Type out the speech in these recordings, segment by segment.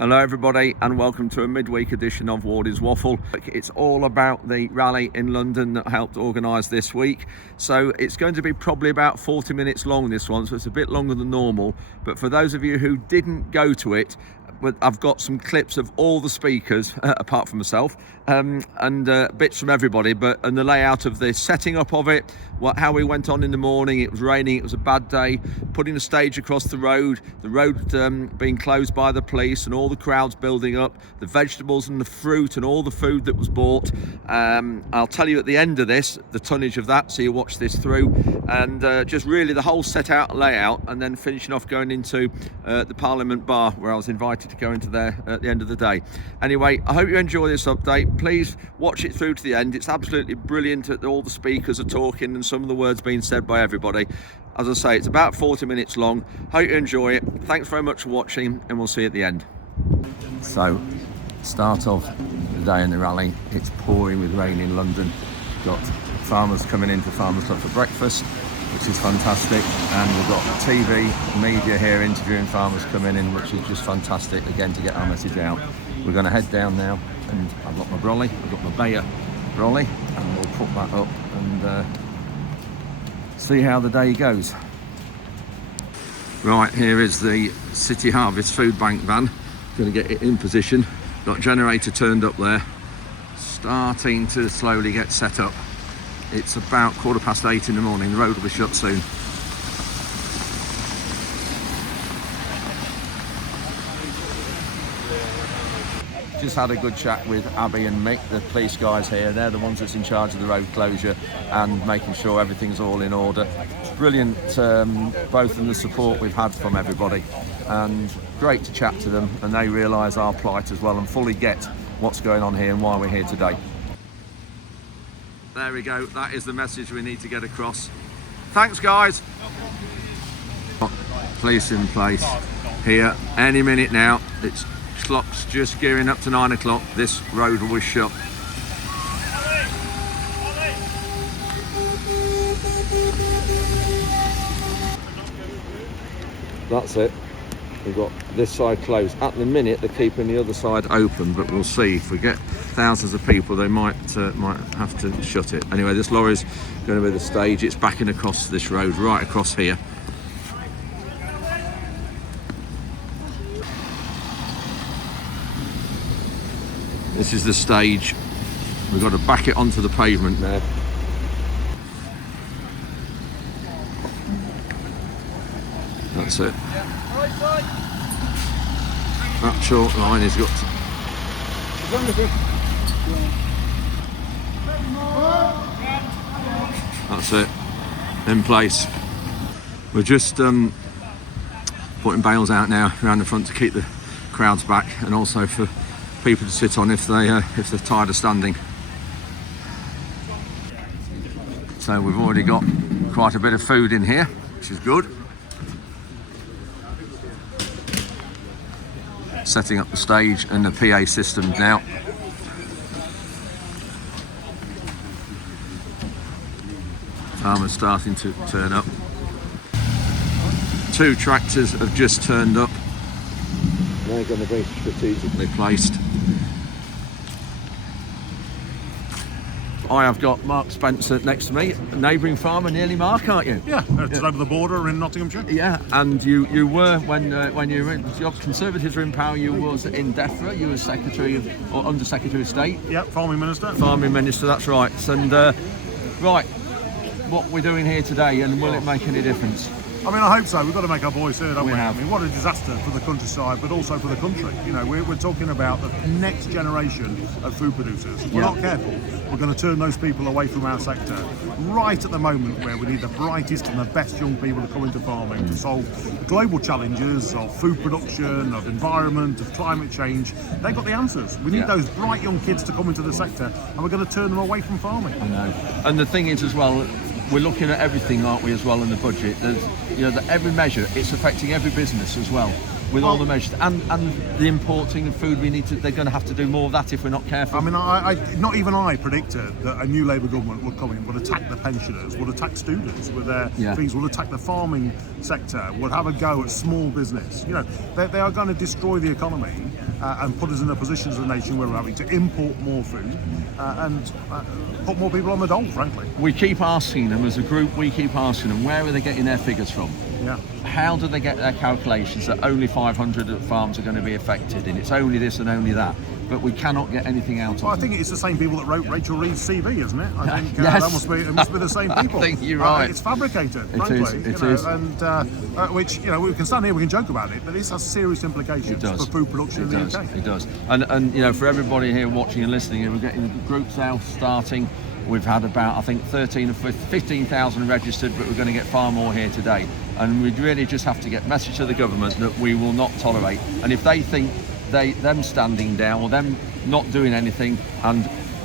Hello everybody and welcome to a midweek edition of Wardy's Waffle. It's all about the rally in London that helped organise this week. So it's going to be probably about 40 minutes long, this one, so it's a bit longer than normal. But for those of you who didn't go to it, I've got some clips of all the speakers, apart from myself, and bits from everybody, and the layout of the setting up of it, how we went on in the morning. It was raining, it was a bad day, putting the stage across the road being closed by the police and all the crowds building up, the vegetables and the fruit and all the food that was bought. I'll tell you at the end of this, the tonnage of that, so you watch this through, and just really the whole set out layout, and then finishing off going into the Parliament Bar, where I was invited to go into there at the end of the day. Anyway, I hope you enjoy this update. Please watch it through to the end. It's absolutely brilliant that all the speakers are talking and some of the words being said by everybody. As I say, it's about 40 minutes long. Hope you enjoy it. Thanks very much for watching, and we'll see you at the end. So, start of the day in the rally. It's pouring with rain in London. Got farmers coming into Farmers Club for breakfast, which is fantastic, and we've got TV media here interviewing farmers coming in, which is just fantastic again to get our message out. We're going to head down now, and I've got my brolly, I've got my Bayer brolly, and we'll put that up and see how the day goes. Right, here is the City Harvest Food Bank van. Going to get it in position. Got generator turned up there, starting to slowly get set up. It's about 8:15 in the morning. The road will be shut soon. Just had a good chat with Abby and Mick, the police guys here. They're the ones that's in charge of the road closure and making sure everything's all in order. Brilliant, both in the support we've had from everybody, and great to chat to them, and they realise our plight as well and fully get what's going on here and why we're here today. There we go, that is the message we need to get across. Thanks guys. Police in place here any minute now. It's clock's just gearing up to 9 o'clock. This road will be shut. That's it. We've got this side closed. At the minute, they're keeping the other side open, but we'll see. If we get thousands of people, they might have to shut it. Anyway, this lorry's going to be the stage. It's backing across this road, right across here. This is the stage. We've got to back it onto the pavement there. That's it. That short line has got to... That's it. In place. We're just putting bales out now around the front to keep the crowds back, and also for people to sit on if they're tired of standing. So we've already got quite a bit of food in here, which is good. Setting up the stage and the PA system now. Farmers starting to turn up. 2 tractors have just turned up. They're going to be strategically placed. I have got Mark Spencer next to me, a neighbouring farmer, nearly Mark, aren't you? Yeah, it's over the border in Nottinghamshire. Yeah, and you were, when you were in, the Conservatives were in power, you was in DEFRA, you were Secretary of, or Under Secretary of State. Yeah, Farming Minister. Farming Minister, that's right. And right, what we're doing here today, and will it make any difference? I mean, I hope so. We've got to make our voice heard, haven't we? have. I mean, what a disaster for the countryside, but also for the country. You know, we're talking about the next generation of food producers. If we're not careful, we're going to turn those people away from our sector right at the moment where we need the brightest and the best young people to come into farming to solve the global challenges of food production, of environment, of climate change. They've got the answers. We need those bright young kids to come into the sector, and we're going to turn them away from farming. I know. And the thing is as well, we're looking at everything, aren't we, as well, in the budget. There's, you know, that every measure, it's affecting every business as well. with all the measures and the importing of food. They're going to have to do more of that if we're not careful. I mean, I not even I predicted that a new Labour government would come in, would attack the pensioners, would attack students with their fees, would attack the farming sector, would have a go at small business. You know, they are going to destroy the economy and put us in a position as a nation where we're having to import more food and put more people on the dole, frankly. We keep asking them as a group, where are they getting their figures from? Yeah. How do they get their calculations that only 500 farms are going to be affected and it's only this and only that? But we cannot get anything out of them. I think it's the same people that wrote Rachel Reed's CV, isn't it? I think yes. it must be the same people. I think you're right. It's fabricated, frankly. It is. And which, you know, we can stand here, we can joke about it, but this has serious implications for food production in the UK. It does. And you know, for everybody here watching and listening, we're getting groups out starting. We've had about, I think, 13 or 15,000 registered, but we're going to get far more here today. And we really just have to get a message to the government that we will not tolerate. And if they think them standing down or them not doing anything and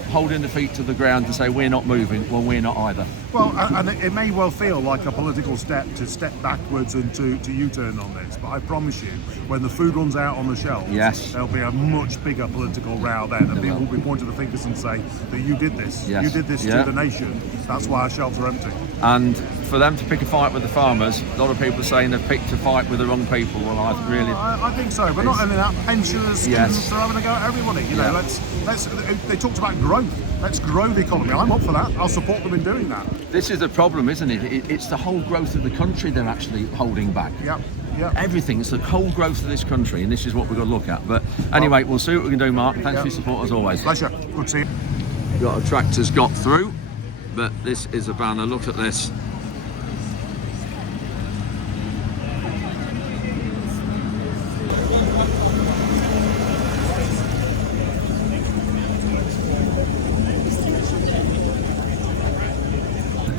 holding the feet to the ground to say we're not moving, well, we're not either. Well, and it may well feel like a political step to step backwards and to U-turn on this, but I promise you, when the food runs out on the shelves, there'll be a much bigger political row then, and people will be pointing the fingers and say that you did this, you did this to the nation, that's why our shelves are empty. And for them to pick a fight with the farmers, a lot of people are saying they've picked a fight with the wrong people. Well, I think so, but not only that, pensioners, students are having a go at everybody. You know, let's. They talked about growth. Let's grow the economy. I'm up for that. I'll support them in doing that. This is the problem, isn't it? It's the whole growth of the country they're actually holding back. Yeah. Everything. It's the whole growth of this country, and this is what we've got to look at. But anyway, we'll see what we can do, Mark. Thanks for your support as always. Pleasure. Good to see you. Got a tractor's got through, but this is a banner. Look at this.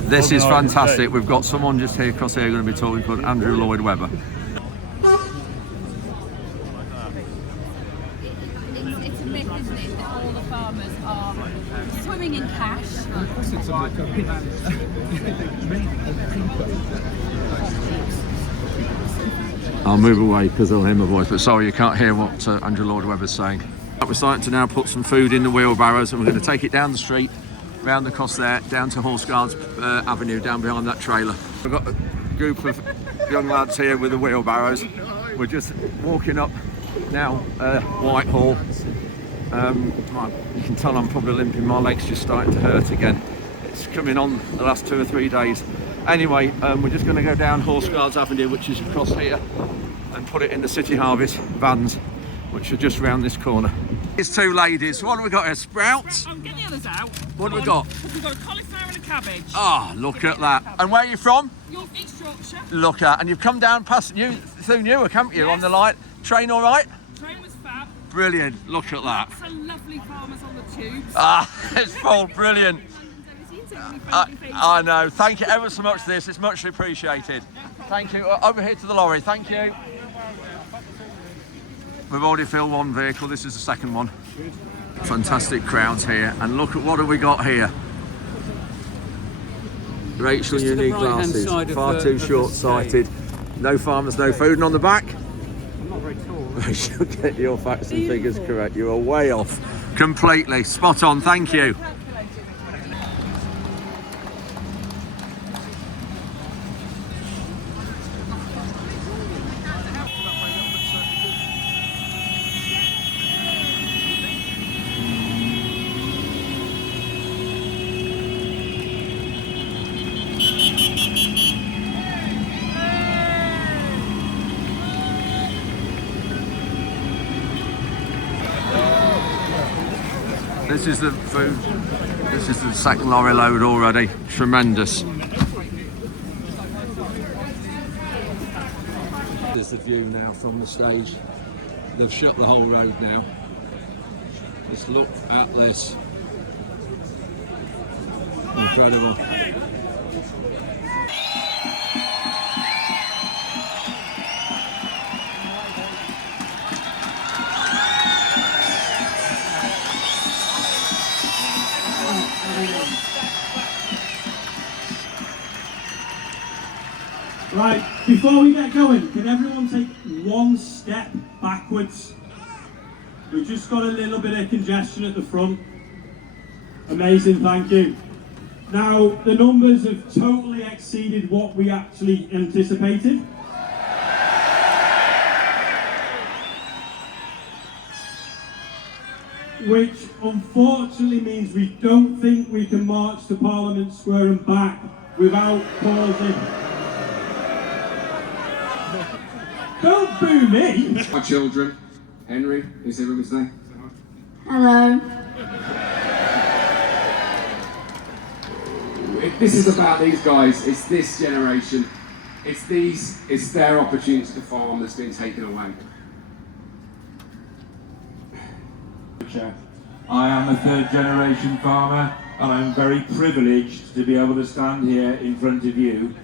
This is fantastic. We've got someone just here across here going to be talking called Andrew Lloyd Webber. It's a myth, isn't it, that all the farmers are swimming in cash. I'll move away because they'll hear my voice, but sorry, you can't hear what Andrew Lloyd Webber's saying. We're starting to now put some food in the wheelbarrows and we're going to take it down the street, round across there, down to Horse Guards Avenue, down behind that trailer. We've got a group of young lads here with the wheelbarrows. We're just walking up now Whitehall. You can tell I'm probably limping, my legs just starting to hurt again. It's coming on the last 2 or 3 days. Anyway, we're just going to go down Horse Guards Avenue, which is across here, and put it in the City Harvest vans, which are just round this corner. It's two ladies. What have we got here? Sprouts? I'm getting the others out. What have we got? We've got a cauliflower and a cabbage. Ah, look at that. And where are you from? You're East Yorkshire. Look at, and you've come down past through Newark, haven't you, on the light? Train all right? Train was fab. Brilliant. Look at that. Some lovely farmers on the tubes. Ah, it's full. Brilliant. I know. Thank you ever so much for this. It's much appreciated. Thank you. Over here to the lorry. Thank you. We've already filled one vehicle. This is the second one. Fantastic crowds here. And look at what have we got here. Rachel, you need glasses. Far too short-sighted. No farmers, no food. And on the back? I'm not very tall. Rachel, get your facts and figures correct. You are way off. Completely. Spot on. Thank you. This is the food. This is the second lorry load already. Tremendous. There's the view now from the stage. They've shut the whole road now. Just look at this. Incredible. Right. Before we get going, can everyone take one step backwards? We've just got a little bit of congestion at the front. Amazing, thank you. Now, the numbers have totally exceeded what we actually anticipated. Which unfortunately means we don't think we can march to Parliament Square and back without pausing. Don't boo me! My children, Henry, is here with me today? Hello. This is about these guys, it's this generation, it's their opportunity to farm that's been taken away. I am a third generation farmer and I'm very privileged to be able to stand here in front of you,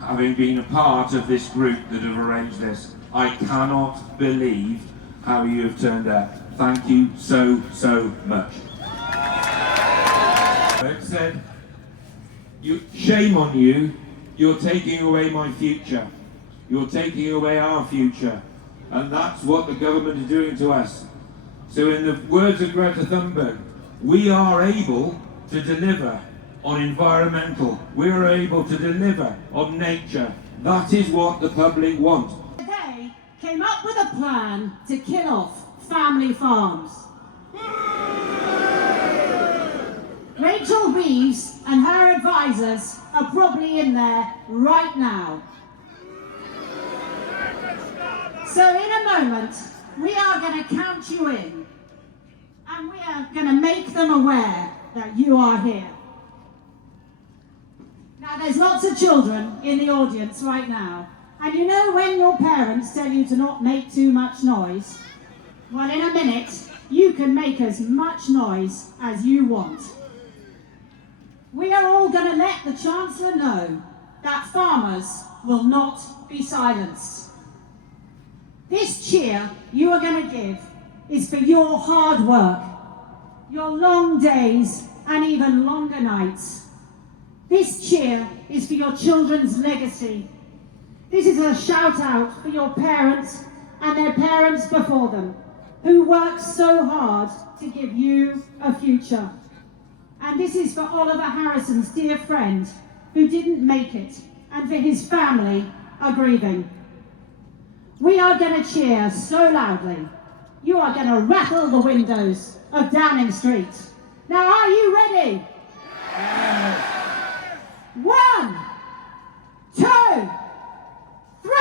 having been a part of this group that have arranged this. I cannot believe how you have turned out. Thank you so much. I've said, shame on you, you're taking away my future. You're taking away our future. And that's what the government is doing to us. So in the words of Greta Thunberg, we are able to deliver on environmental, we are able to deliver on nature. That is what the public want. They came up with a plan to kill off family farms. Rachel Reeves and her advisors are probably in there right now. So in a moment, we are going to count you in, and we are going to make them aware that you are here. Now there's lots of children in the audience right now, and you know when your parents tell you to not make too much noise? Well, in a minute, you can make as much noise as you want. We are all going to let the Chancellor know that farmers will not be silenced. This cheer you are going to give is for your hard work, your long days and even longer nights. This cheer is for your children's legacy. This is a shout out for your parents and their parents before them, who worked so hard to give you a future. And this is for Oliver Harrison's dear friend who didn't make it, and for his family are grieving. We are going to cheer so loudly, you are going to rattle the windows of Downing Street. Now, are you ready? Yes. 1, 2, 3!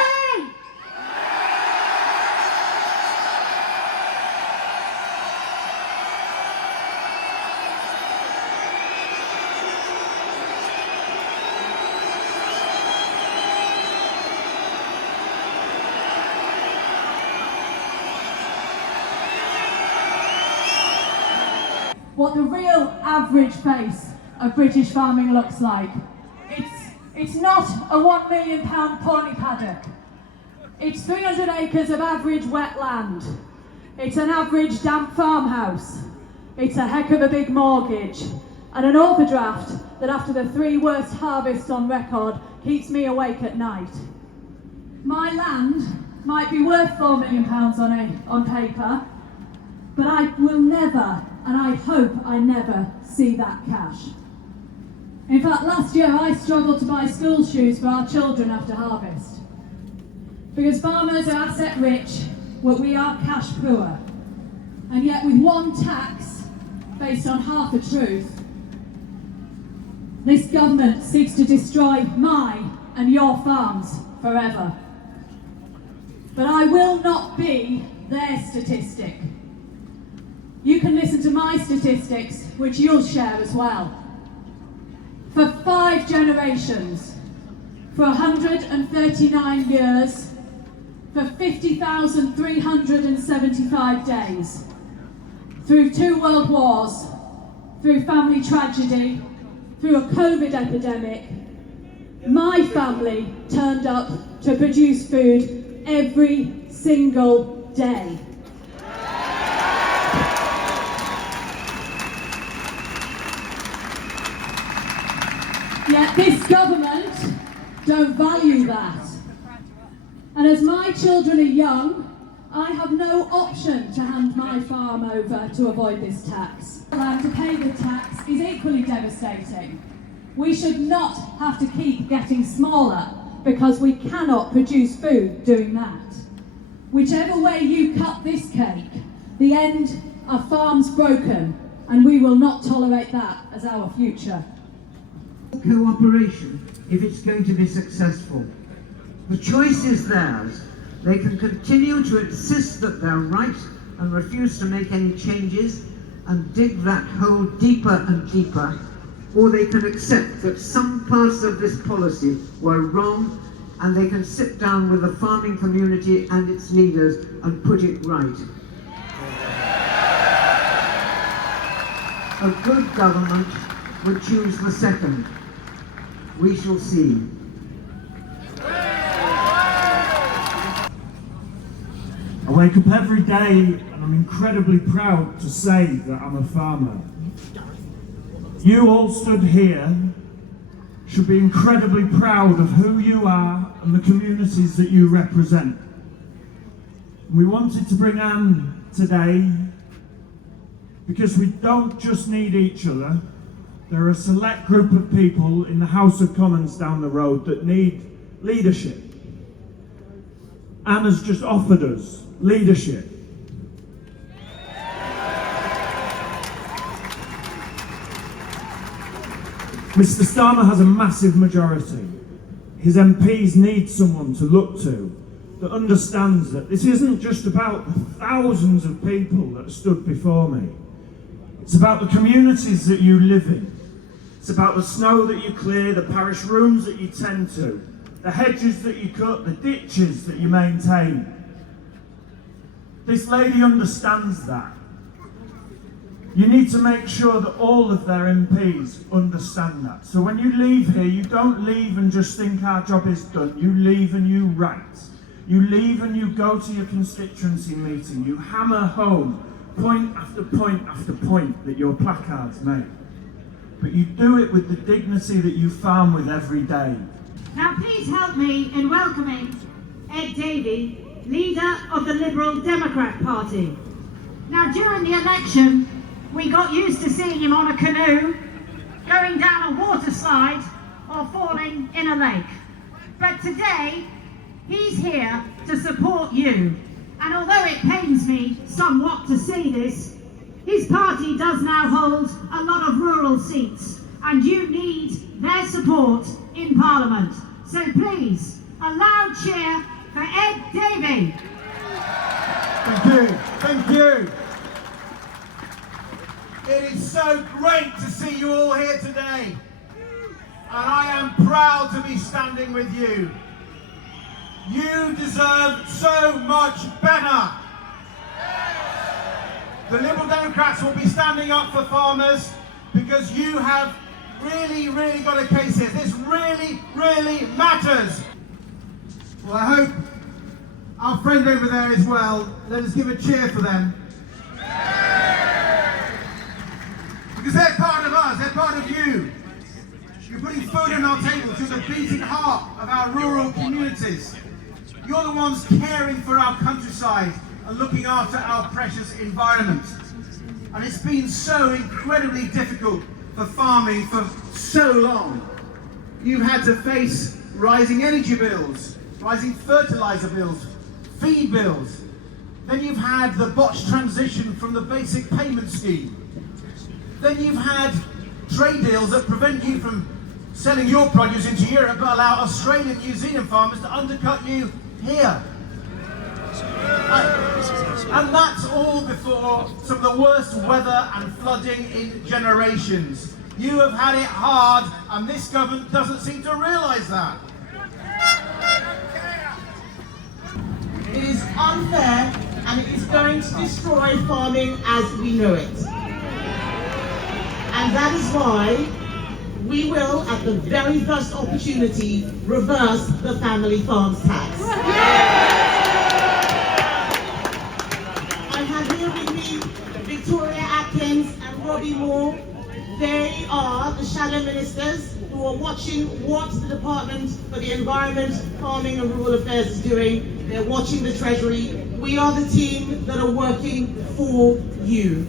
What the real average face of British farming looks like. It's not a £1 million pony paddock. It's 300 acres of average wet land. It's an average damp farmhouse. It's a heck of a big mortgage. And an overdraft that after the 3 worst harvests on record keeps me awake at night. My land might be worth £4 million on paper, but I will never, and I hope I never, see that cash. In fact, last year I struggled to buy school shoes for our children after harvest. Because farmers are asset rich, but we are cash poor. And yet with one tax, based on half a truth, this government seeks to destroy my and your farms forever. But I will not be their statistic. You can listen to my statistics, which you'll share as well. For 5 generations, for 139 years, for 50,375 days, through 2 world wars, through family tragedy, through a COVID epidemic, my family turned up to produce food every single day. Yet this government don't value that. children are young, I have no option to hand my farm over to avoid this tax. And to pay the tax is equally devastating. We should not have to keep getting smaller because we cannot produce food doing that. Whichever way you cut this cake, the end are farms broken, and we will not tolerate that as our future. Cooperation, if it's going to be successful. The choice is theirs. They can continue to insist that they're right and refuse to make any changes and dig that hole deeper and deeper, or they can accept that some parts of this policy were wrong and they can sit down with the farming community and its leaders and put it right. A good government would choose the second. We shall see. I wake up every day and I'm incredibly proud to say that I'm a farmer. You all stood here should be incredibly proud of who you are and the communities that you represent. We wanted to bring Anne today because we don't just need each other. There are a select group of people in the House of Commons down the road that need leadership. Anne has just offered us leadership. Mr. Starmer has a massive majority. His MPs need someone to look to that understands that this isn't just about the thousands of people that stood before me. It's about the communities that you live in. It's about the snow that you clear, the parish rooms that you tend to, the hedges that you cut, the ditches that you maintain. This lady understands that. You need to make sure that all of their MPs understand that. So when you leave here, you don't leave and just think our job is done. You leave and you write. You leave and you go to your constituency meeting. You hammer home point after point after point that your placards make. But you do it with the dignity that you farm with every day. Now please help me in welcoming Ed Davey, leader of the Liberal Democrat Party. Now during the election, we got used to seeing him on a canoe, going down a water slide, or falling in a lake. But today, he's here to support you. And although it pains me somewhat to say this, his party does now hold a lot of rural seats, and you need their support in Parliament. So please, a loud cheer for Ed Davey. Thank you, thank you. It is so great to see you all here today, and I am proud to be standing with you. You deserve so much better. The Liberal Democrats will be standing up for farmers because you have really got a case here. This really matters. Well, I hope our friend over there as well, let us give a cheer for them. Because they're part of us, they're part of you. You're putting food on our tables, you're the beating heart of our rural communities. You're the ones caring for our countryside and looking after our precious environment. And it's been so incredibly difficult for farming for so long. You've had to face rising energy bills, rising fertilizer bills, feed bills. Then you've had the botched transition from the basic payment scheme. Then you've had trade deals that prevent you from selling your produce into Europe but allow Australian and New Zealand farmers to undercut you here. And that's all before some of the worst weather and flooding in generations. You have had it hard, and this government doesn't seem to realise that. It is unfair, and it is going to destroy farming as we know it. And that is why we will, at the very first opportunity, reverse the family farms tax. I have here with me Victoria Atkins and Robbie Moore. They are the shadow ministers who are watching what the Department for the Environment, Farming and Rural Affairs is doing. they're watching the Treasury. We are the team that are working for you.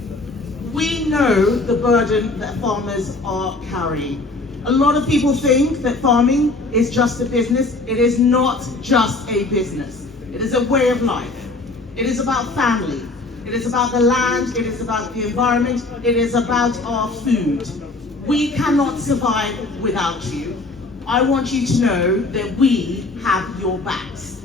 We know the burden that farmers are carrying. A lot of people think that farming is just a business. It is not just a business. It is a way of life. It is about family. It is about the land. It is about the environment. It is about our food. We cannot survive without you. I want you to know that we have your backs.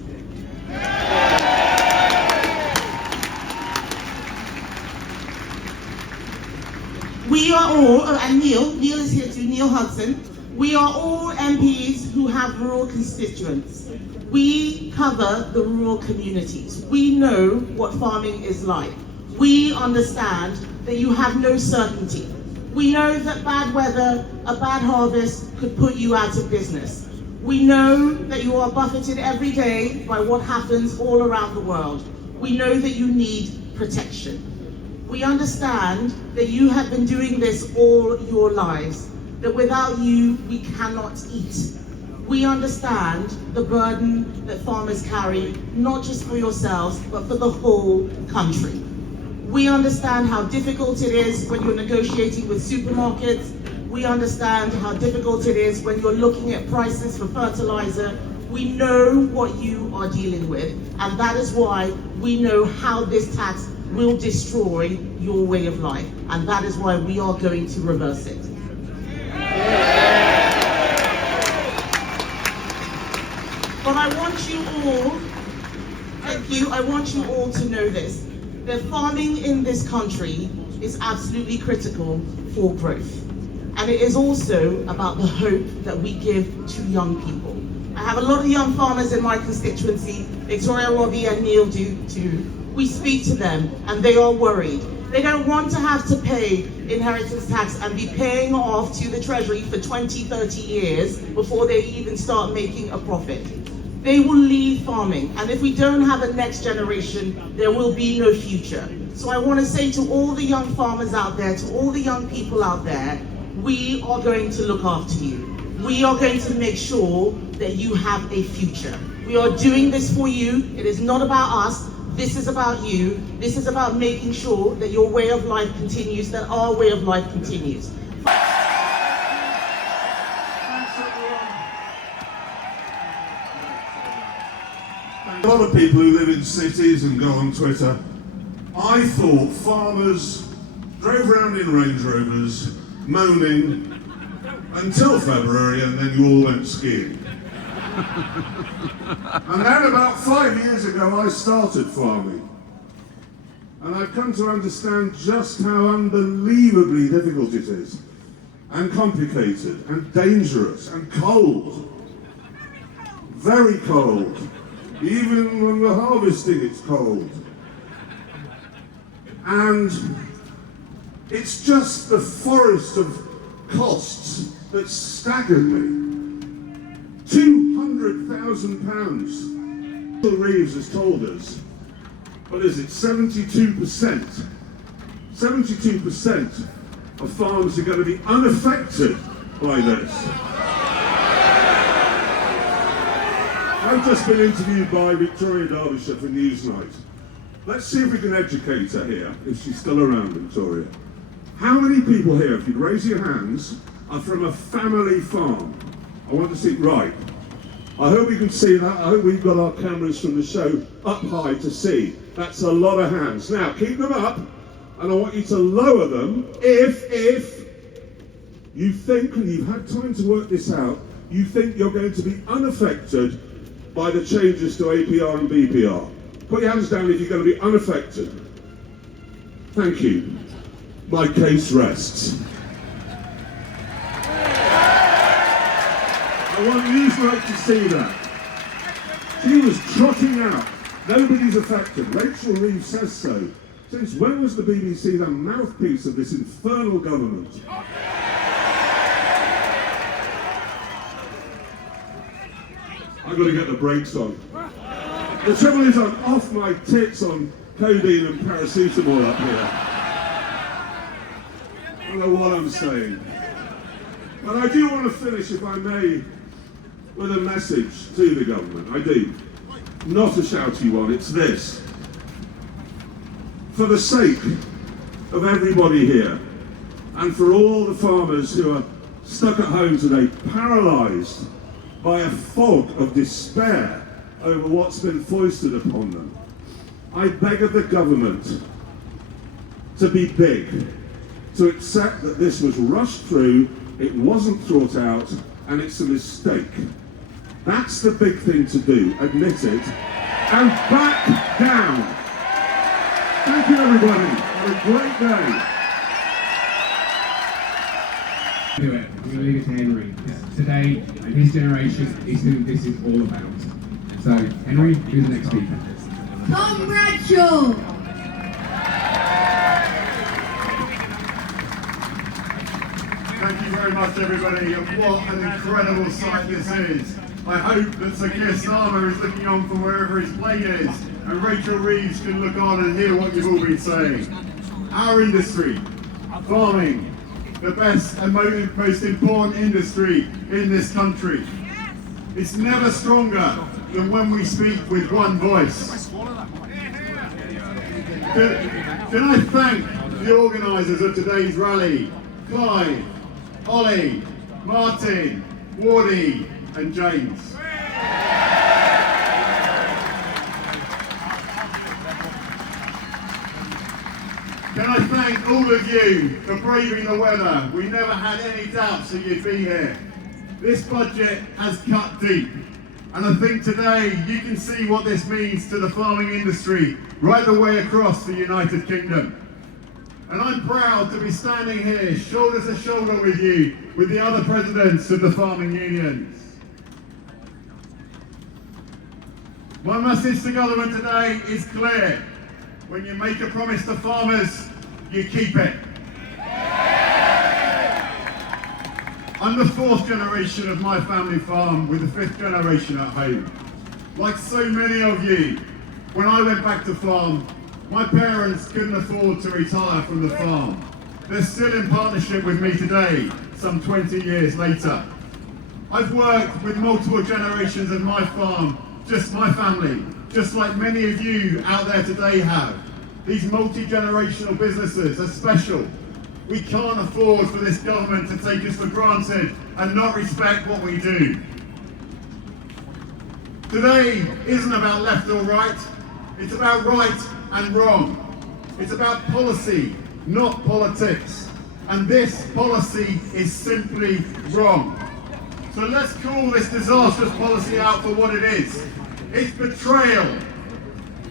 We are all, and Neil is here too, Neil Hudson. We are all MPs who have rural constituents. We cover the rural communities. We know what farming is like. We understand that you have no certainty. We know that bad weather, a bad harvest could put you out of business. We know that you are buffeted every day by what happens all around the world. We know that you need protection. We understand that you have been doing this all your lives, that without you, we cannot eat. We understand the burden that farmers carry, not just for yourselves, but for the whole country. We understand how difficult it is when you're negotiating with supermarkets. We understand how difficult it is when you're looking at prices for fertilizer. We know what you are dealing with, and that is why we know how this tax will destroy your way of life, and that is why we are going to reverse it. But I want you all, thank you, I want you all to know this, that farming in this country is absolutely critical for growth. And it is also about the hope that we give to young people. I have a lot of young farmers in my constituency. Victoria, Robbie and Neil do too. We speak to them and they are worried. They don't want to have to pay inheritance tax and be paying off to the Treasury for 20, 30 years before they even start making a profit. They will leave farming, and if we don't have a next generation, there will be no future. So I want to say to all the young farmers out there, to all the young people out there, we are going to look after you. We are going to make sure that you have a future. We are doing this for you. It is not about us. This is about you. This is about making sure that your way of life continues, that our way of life continues. A lot of people who live in cities and go on Twitter, I thought farmers drove around in Range Rovers, moaning, until February, and then you all went skiing. And then about 5 years ago I started farming. And I've come to understand just how unbelievably difficult it is, and complicated, and dangerous, and cold. Very cold. Even when we're harvesting, it's cold. And it's just the forest of costs that staggered me. £200,000. Bill Reeves has told us, what is it, 72%? 72% of farms are going to be unaffected by this. I've just been interviewed by Victoria Derbyshire for Newsnight. Let's see if we can educate her here, if she's still around, Victoria. How many people here, if you'd raise your hands, are from a family farm? I want to see, right. I hope we can see that. I hope we've got our cameras from the show up high to see. That's a lot of hands. Now, keep them up, and I want you to lower them if you think, and you've had time to work this out, you think you're going to be unaffected by the changes to APR and BPR. Put your hands down if you're going to be unaffected. Thank you. My case rests. I want Newsnight to see that. She was trotting out. Nobody's affected. Rachel Reeves says so. Since when was the BBC the mouthpiece of this infernal government? I've got to get the brakes on. The trouble is I'm off my tits on codeine and paracetamol up here. I don't know what I'm saying. But I do want to finish, if I may, with a message to the government. I do. not a shouty one, it's this. For the sake of everybody here, and for all the farmers who are stuck at home today, paralysed by a fog of despair over what's been foisted upon them, I beg of the government to be big, to accept that this was rushed through, it wasn't thought out, and it's a mistake. That's the big thing to do, admit it, and back down. Thank you, everybody. Have a great day. Do it. I'm going to leave it to Henry. Today, and his generation is who this is all about. So, Henry, who's the next speaker? Tom Bradshaw. Thank you very much, everybody. What an incredible sight this is. I hope that Sir Keir Starmer is looking on from wherever his plane is, and Rachel Reeves can look on and hear what you've all been saying. Our industry, farming, the best and most important industry in this country. It's never stronger than when we speak with one voice. Can I thank the organisers of today's rally, Clive, Ollie, Martin, Wardy and James. Can I thank all of you for braving the weather? We never had any doubts that you'd be here. This budget has cut deep, and I think today you can see what this means to the farming industry right the way across the United Kingdom. And I'm proud to be standing here shoulder to shoulder with you, with the other presidents of the farming unions. My message to government today is clear. When you make a promise to farmers, you keep it. I'm the fourth generation of my family farm with the fifth generation at home. Like so many of you, when I went back to farm, my parents couldn't afford to retire from the farm. They're still in partnership with me today, some 20 years later. I've worked with multiple generations of my farm, just my family, just like many of you out there today have. These multi-generational businesses are special. We can't afford for this government to take us for granted and not respect what we do. Today isn't about left or right, it's about right and wrong. It's about policy, not politics. And this policy is simply wrong. So let's call this disastrous policy out for what it is. It's betrayal.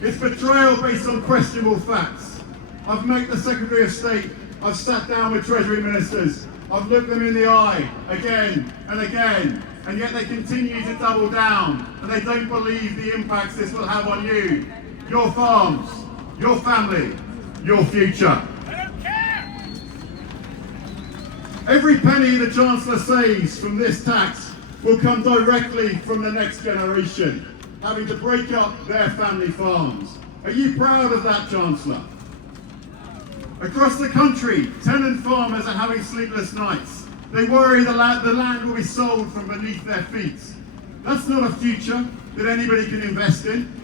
It's betrayal based on questionable facts. I've met the Secretary of State, I've sat down with Treasury Ministers, I've looked them in the eye again and again, and yet they continue to double down, and they don't believe the impacts this will have on you, your farms, your family, your future. Every penny the Chancellor saves from this tax will come directly from the next generation, having to break up their family farms. Are you proud of that, Chancellor? Across the country, tenant farmers are having sleepless nights. They worry the land will be sold from beneath their feet. That's not a future that anybody can invest in.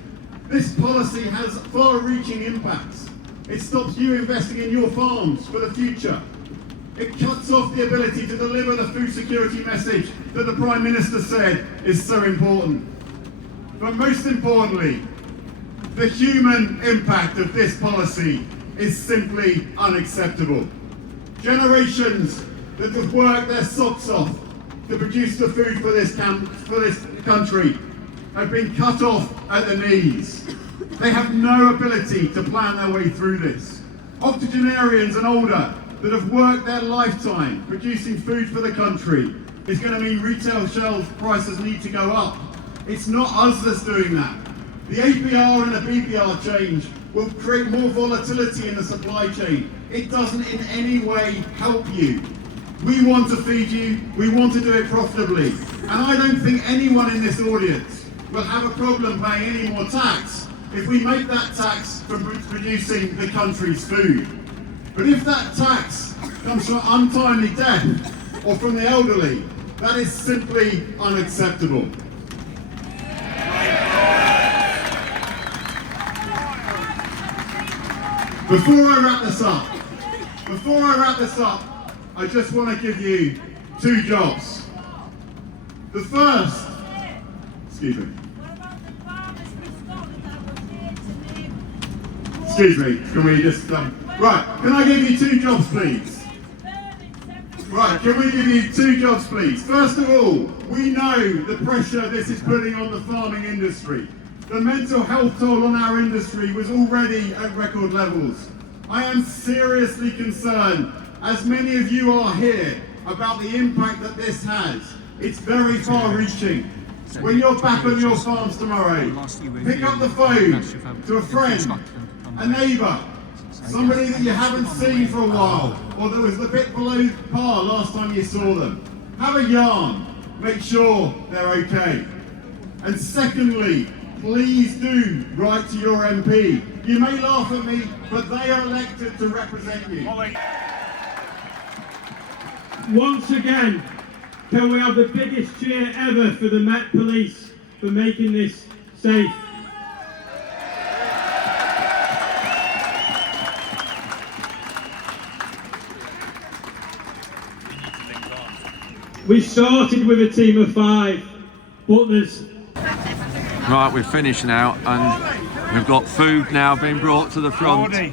This policy has far-reaching impacts. It stops you investing in your farms for the future. It cuts off the ability to deliver the food security message that the Prime Minister said is so important. But most importantly, the human impact of this policy is simply unacceptable. Generations that have worked their socks off to produce the food for this country have been cut off at the knees. They have no ability to plan their way through this. Octogenarians and older that have worked their lifetime producing food for the country is going to mean retail shelf prices need to go up. It's not us that's doing that. The APR and the BPR change will create more volatility in the supply chain. It doesn't in any way help you. We want to feed you, we want to do it profitably. And I don't think anyone in this audience will have a problem paying any more tax if we make that tax from producing the country's food. But if that tax comes from untimely death or from the elderly, that is simply unacceptable. Before I wrap this up, I just want to give you 2 jobs. The first, excuse me, can we just, right, can I give you 2 jobs, please? Right, can we give you 2 jobs, please? First of all, we know the pressure this is putting on the farming industry. The mental health toll on our industry was already at record levels. I am seriously concerned, as many of you are here, about the impact that this has. It's very far-reaching. When you're back on your farms tomorrow, pick up the phone to a friend, a neighbour, somebody that you haven't seen for a while, or that was a bit below par last time you saw them. Have a yarn, make sure they're okay. And secondly, please do write to your MP. You may laugh at me, but they are elected to represent you. Once again, can we have the biggest cheer ever for the Met Police for making this safe? We started with a team of 5, but there's... Right, we've finished now, and we've got food now being brought to the front. You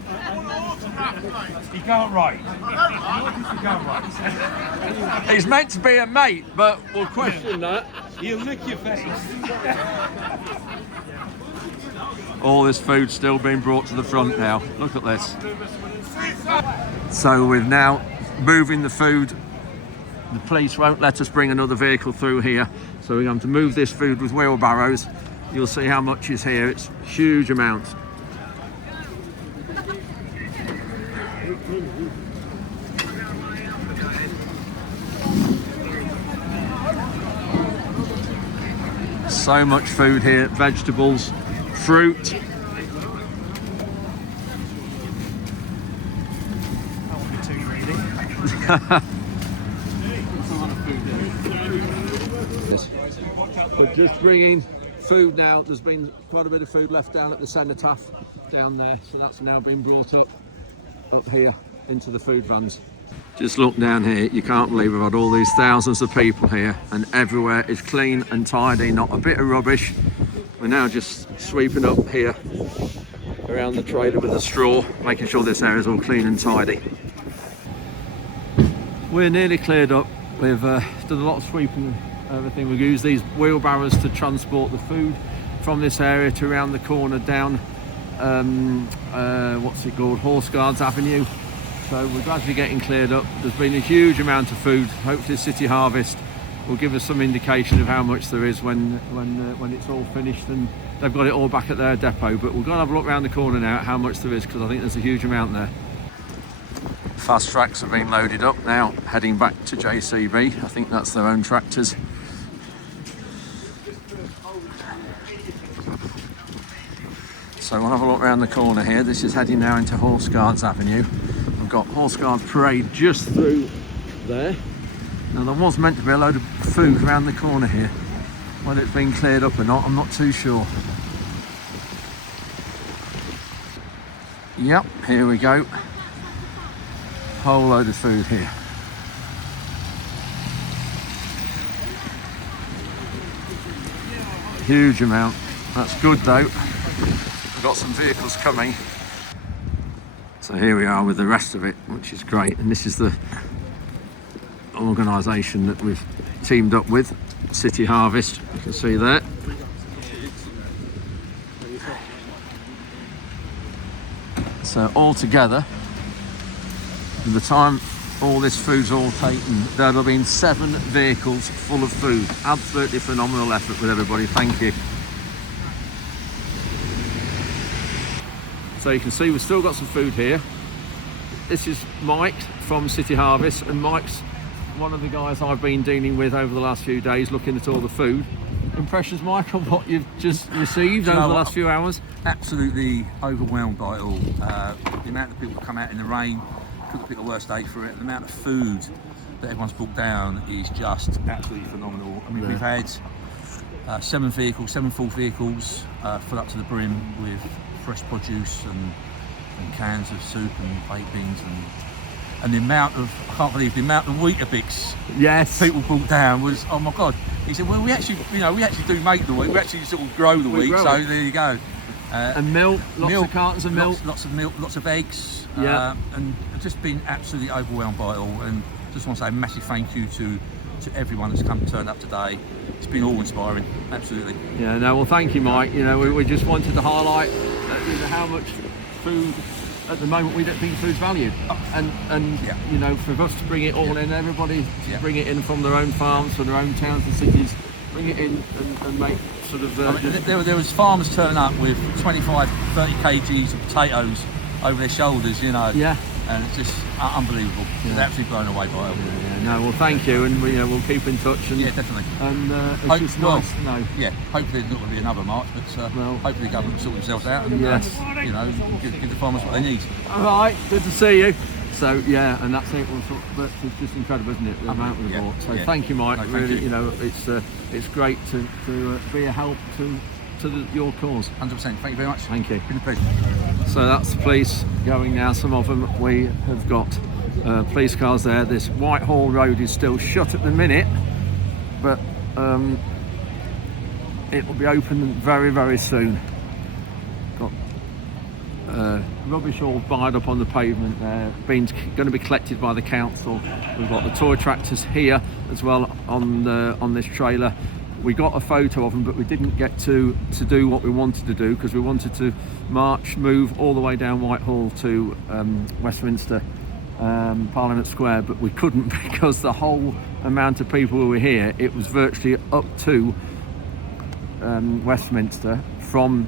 can't write. You can't write. He's meant to be a mate, but we'll question that. He'll lick your face. All this food still being brought to the front now. Look at this. So we're now moving the food. The police won't let us bring another vehicle through here, so we're going to move this food with wheelbarrows. You'll see how much is here. It's huge amounts. So much food here, vegetables, fruit. We're just bringing food now. There's been quite a bit of food left down at the cenotaph down there, so that's now been brought up here into the food vans. Just look down here, you can't believe we've had all these thousands of people here, and everywhere is clean and tidy, not a bit of rubbish. We're now just sweeping up here around the trailer with a straw, making sure this area is all clean and tidy. We're nearly cleared up. We've done a lot of sweeping. Everything. We use these wheelbarrows to transport the food from this area to around the corner down what's it called, Horse Guards Avenue. So we're gradually getting cleared up. There's been a huge amount of food. Hopefully City Harvest will give us some indication of how much there is when it's all finished and they've got it all back at their depot. But we're going to have a look around the corner now at how much there is, because I think there's a huge amount there. Fast tracks have been loaded up now, heading back to JCB. I think that's their own tractors. So we'll have a look around the corner here. This is heading now into Horse Guards Avenue. We've got Horse Guards Parade just through there. Now there was meant to be a load of food around the corner here. Whether it's been cleared up or not, I'm not too sure. Yep, here we go. Whole load of food here. Huge amount. That's good though. We've got some vehicles coming. So here we are with the rest of it, which is great. And this is the organisation that we've teamed up with, City Harvest. You can see there. So all together, by the time all this food's all taken, there'll have been 7 vehicles full of food. Absolutely phenomenal effort with everybody. Thank you. So you can see we've still got some food here. This is Mike from City Harvest, and Mike's one of the guys I've been dealing with over the last few days, looking at all the food. Impressions, Mike, on what you've just received over the last few hours? Absolutely overwhelmed by it all. The amount of people that come out in the rain, couldn't pick a worse day for it. The amount of food that everyone's brought down is just absolutely phenomenal. I mean, we've had 7 full vehicles, filled up to the brim with fresh produce and and cans of soup and baked beans and the amount of, I can't believe the amount of Weetabix Yes. people brought down was, oh my God. He said, well, we actually do make the wheat, we actually sort of grow the wheat, grow so it. there you go. And milk, lots of cartons of milk. Lots of milk, lots of eggs, Yeah. and I've just been absolutely overwhelmed by it all. And just want to say a massive thank you to everyone that's turned up today. It's been awe-inspiring, absolutely. Yeah, no, well, thank you, Mike. You know, we just wanted to highlight how much food at the moment we don't think food's valued, and Yeah. you know, for us to bring it all in, everybody to bring it in from their own farms, from their own towns and cities, bring it in and make sort of. I mean, there was farmers turning up with 25, 30 kgs of potatoes over their shoulders, you know. Yeah. And it's just unbelievable. Just absolutely blown away by it. Yeah, no, well, thank you, and we'll keep in touch. And, Yeah, definitely. And it's just nice to know. Yeah, hopefully there's not going to be another march, but hopefully the government will sort themselves out and Yes. you know, give the farmers what they need. All right, good to see you. So yeah, and that's it. That's just incredible, isn't it? The amount we bought. So thank you, Mike. No, thank really, you. know, it's great to be a help to your cause. 100%. Thank you very much. Thank you. Been a pleasure. So that's the police going now. Some of them. We have got police cars there. This Whitehall Road is still shut at the minute, but it will be open very, very soon. Got rubbish all piled up on the pavement there, going to be collected by the council. We've got the toy tractors here as well on this trailer. We got a photo of them, but we didn't get to do what we wanted to do, because we wanted to move all the way down Whitehall to Westminster Parliament Square, but we couldn't because the whole amount of people who were here, it was virtually up to Westminster from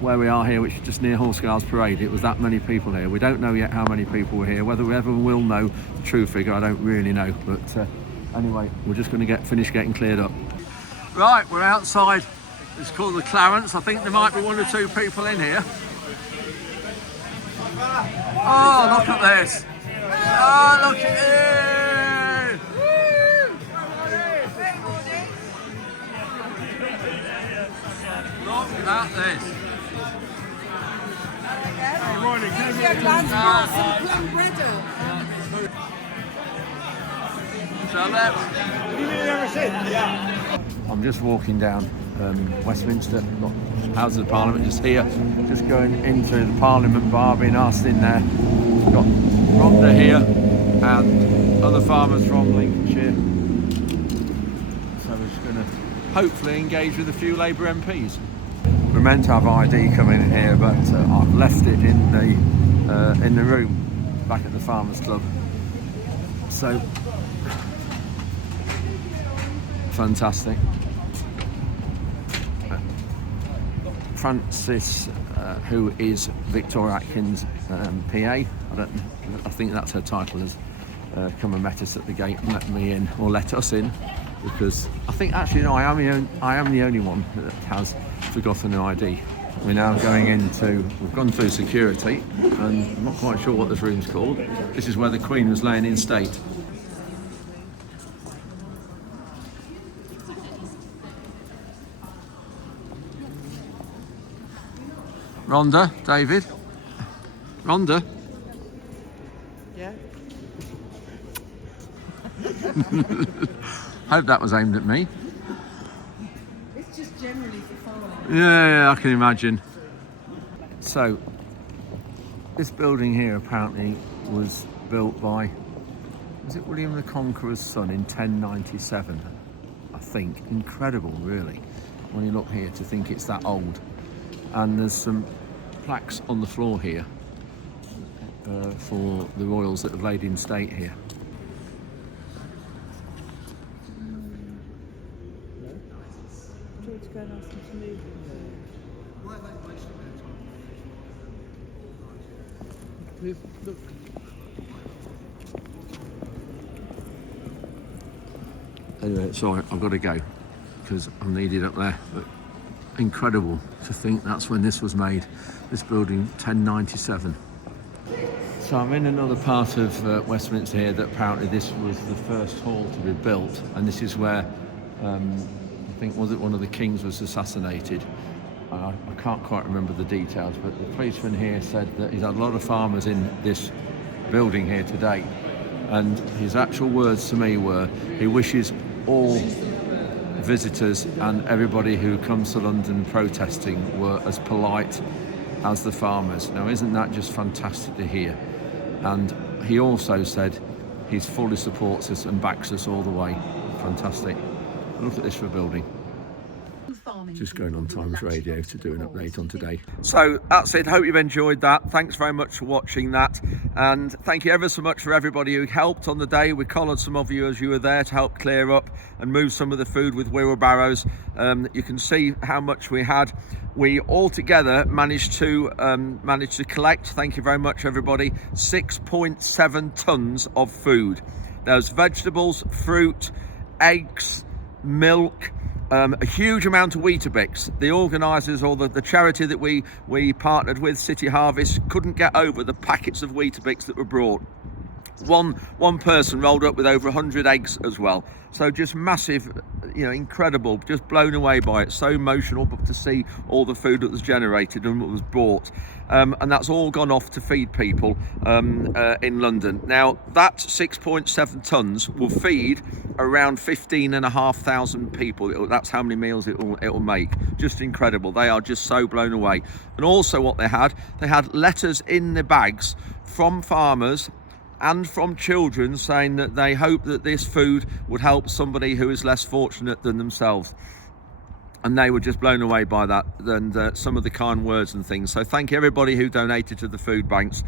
where we are here, which is just near Horseguards Parade. It was that many people here. We don't know yet how many people were here. Whether we ever will know the true figure, I don't really know. But anyway, we're just going to finish getting cleared up. Right, we're outside. It's called the Clarence. I think there might be 1 or 2 people in here. Oh, look at this. Oh, look at it. Look at this. Good morning. Can I get a glass of plum bread? I'm just walking down Westminster, not Houses of Parliament, just here, just going into the Parliament bar, being asked in there. We've got Rhonda here and other farmers from Lincolnshire. So we're just going to hopefully engage with a few Labour MPs. We're meant to have ID coming in here, but I've left it in the room back at the Farmers Club. So fantastic. Francis, who is Victoria Atkins' PA, I think that's her title, has come and met us at the gate and let me in, or let us in, because I think actually no, I am the only one that has forgotten an ID. We're now we've gone through security, and I'm not quite sure what this room's called. This is where the Queen was laying in state. Rhonda, David. Rhonda. Yeah. Hope that was aimed at me. It's just generally for following. Yeah, I can imagine. So, this building here apparently was built by, was it William the Conqueror's son in 1097? I think. Incredible, really, when you look here to think it's that old. And there's some plaques on the floor here for the royals that have laid in state here. Look. Anyway, sorry, I've got to go because I'm needed up there. But incredible to think that's when this was made, this building, 1097. So I'm in another part of Westminster here that apparently this was the first hall to be built, and this is where I think, was it one of the kings was assassinated, I can't quite remember the details, but the policeman here said that he's had a lot of farmers in this building here today, and his actual words to me were he wishes all visitors and everybody who comes to London protesting were as polite as the farmers. Now, isn't that just fantastic to hear? And he also said he fully supports us and backs us all the way. Fantastic. Look at this for a building. Just going on Times Radio to do an update on today. So that's it. Hope you've enjoyed that. Thanks very much for watching that, and thank you ever so much for everybody who helped on the day. We collared some of you as you were there to help clear up and move some of the food with wheelbarrows. You can see how much we had. We all together managed to collect, thank you very much everybody, 6.7 tons of food. There's vegetables, fruit, eggs, milk, a huge amount of Weetabix. The organisers, or the charity that we partnered with, City Harvest, couldn't get over the packets of Weetabix that were brought. One person rolled up with over 100 eggs as well. So just massive, incredible, just blown away by it. So emotional to see all the food that was generated and what was bought. And that's all gone off to feed people in London. Now, that 6.7 tons will feed around 15,500 people. That's how many meals it'll make. Just incredible. They are just so blown away. And also what they had letters in the bags from farmers and from children saying that they hope that this food would help somebody who is less fortunate than themselves. And they were just blown away by that and some of the kind words and things. So thank you everybody who donated to the food banks.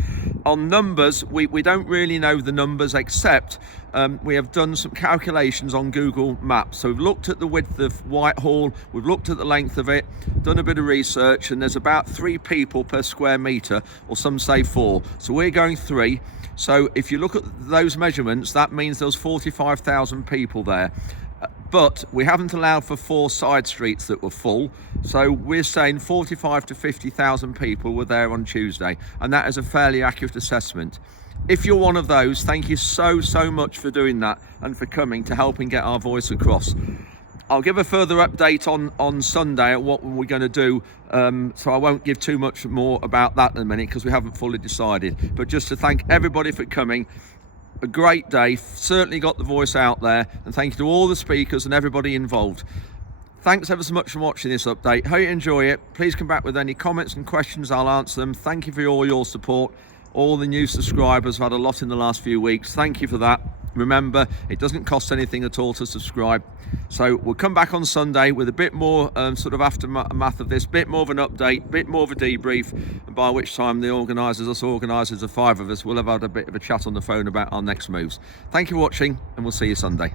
On numbers, we don't really know the numbers, except we have done some calculations on Google Maps. So we've looked at the width of Whitehall, we've looked at the length of it, done a bit of research, and there's about 3 people per square metre, or some say 4. So we're going 3. So if you look at those measurements, that means there's 45,000 people there. But we haven't allowed for 4 side streets that were full. So we're saying 45 to 50,000 people were there on Tuesday. And that is a fairly accurate assessment. If you're one of those, thank you so much for doing that and for coming to helping get our voice across. I'll give a further update on Sunday at what we're going to do, so I won't give too much more about that in a minute because we haven't fully decided. But just to thank everybody for coming. A great day, certainly got the voice out there, and thank you to all the speakers and everybody involved. Thanks ever so much for watching this update. Hope you enjoy it. Please come back with any comments and questions, I'll answer them. Thank you for all your support. All the new subscribers, have had a lot in the last few weeks. Thank you for that. Remember, it doesn't cost anything at all to subscribe. So we'll come back on Sunday with a bit more sort of aftermath of this, bit more of an update, bit more of a debrief, and by which time the organisers, us organisers of 5 of us, will have had a bit of a chat on the phone about our next moves. Thank you for watching, and we'll see you Sunday.